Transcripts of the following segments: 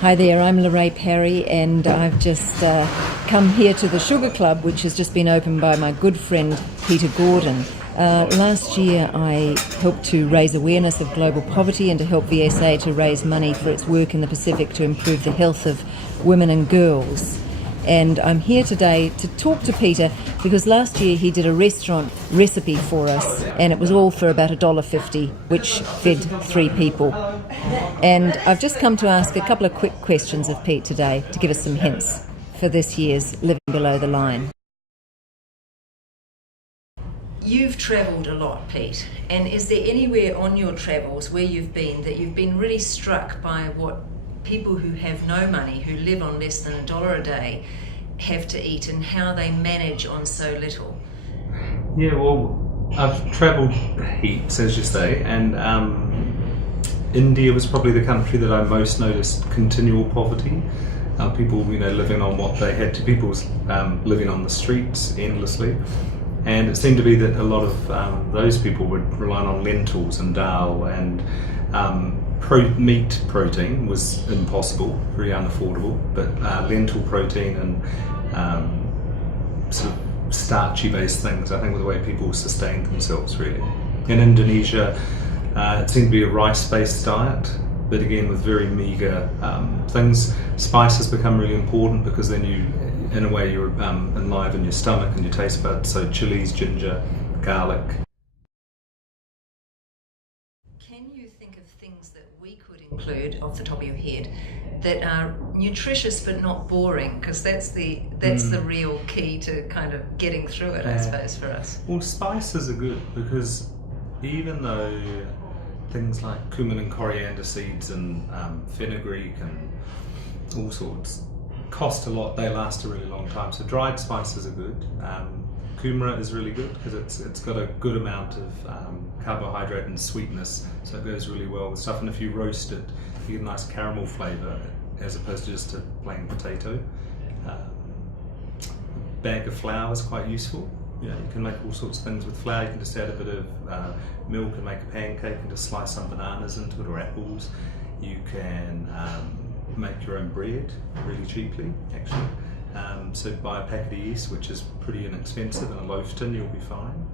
Hi there, I'm Lorae Parry, and I've just come here to the Sugar Club, which has just been opened by my good friend Peter Gordon. Last year I helped to raise awareness of global poverty and to help VSA to raise money for its work in the Pacific to improve the health of women and girls. And I'm here today to talk to Peter because last year he did a restaurant recipe for us, and it was all for about $1.50, which fed 3 people. And I've just come to ask a couple of quick questions of Pete today to give us some hints for this year's Living Below the Line. You've travelled a lot, Pete, and is there anywhere on your travels where you've been that you've been really struck by what people who have no money, who live on less than $1 a day, have to eat and how they manage on so little? Yeah, well, I've travelled heaps, as you say, and India was probably the country that I most noticed continual poverty. People, living on what they had to. People living on the streets endlessly, and it seemed to be that a lot of those people were relying on lentils and dal, and meat protein was impossible, very unaffordable, but lentil protein and sort of starchy based things, I think, were the way people sustained themselves really. In Indonesia, it seemed to be a rice-based diet, but again with very meagre things. Spices become really important because then in a way you enliven your stomach and your taste buds, so chilies, ginger, garlic. Can you think of things that we could include off the top of your head that are nutritious but not boring? Because that's the real key to kind of getting through it, I suppose, for us. Well, spices are good because even though things like cumin and coriander seeds and fenugreek and all sorts cost a lot, they last a really long time. So dried spices are good. Kumara is really good because it's got a good amount of carbohydrate and sweetness, so it goes really well with stuff. And if you roast it, you get a nice caramel flavour as opposed to just a plain potato. A bag of flour is quite useful. You can make all sorts of things with flour. You can just add a bit of milk and make a pancake and just slice some bananas into it or apples. You can make your own bread really cheaply, actually. So buy a packet of yeast, which is pretty inexpensive, and a loaf tin, you'll be fine.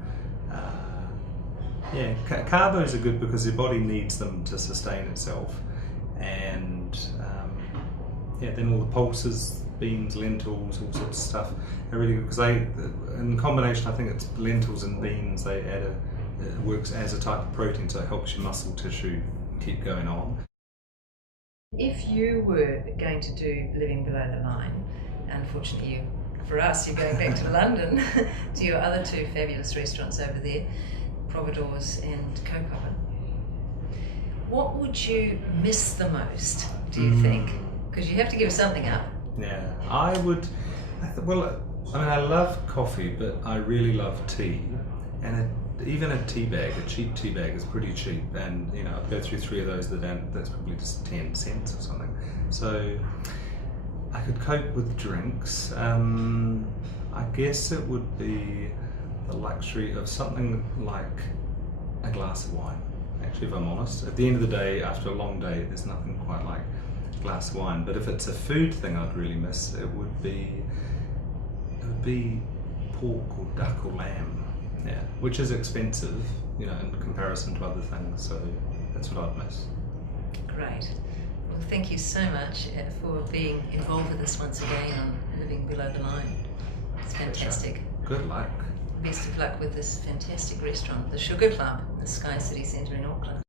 Carbos are good because your body needs them to sustain itself. And then all the pulses, beans, lentils, all sorts of stuff are really good because in combination, I think it's lentils and beans, they add it works as a type of protein, so it helps your muscle tissue keep going on. If you were going to do Living Below the Line, unfortunately for us, you're going back to London to your other 2 fabulous restaurants over there, Providores and Kaupapa. What would you miss the most, do you think? Because you have to give something up. Yeah, I would. Well, I love coffee, but I really love tea, and even a tea bag, a cheap tea bag, is pretty cheap, and I'd go through 3 of those that's probably just 10 cents or something. So I could cope with drinks. I guess it would be the luxury of something like a glass of wine, actually, if I'm honest. At the end of the day, after a long day, there's nothing quite like a glass of wine. But if it's a food thing I'd really miss, it would be pork or duck or lamb, which is expensive, in comparison to other things, so that's what I'd miss. Great. Well, thank you so much for being involved with us once again on Living Below the Line. It's fantastic. Good luck. Best of luck with this fantastic restaurant, the Sugar Club, the Sky City Centre in Auckland.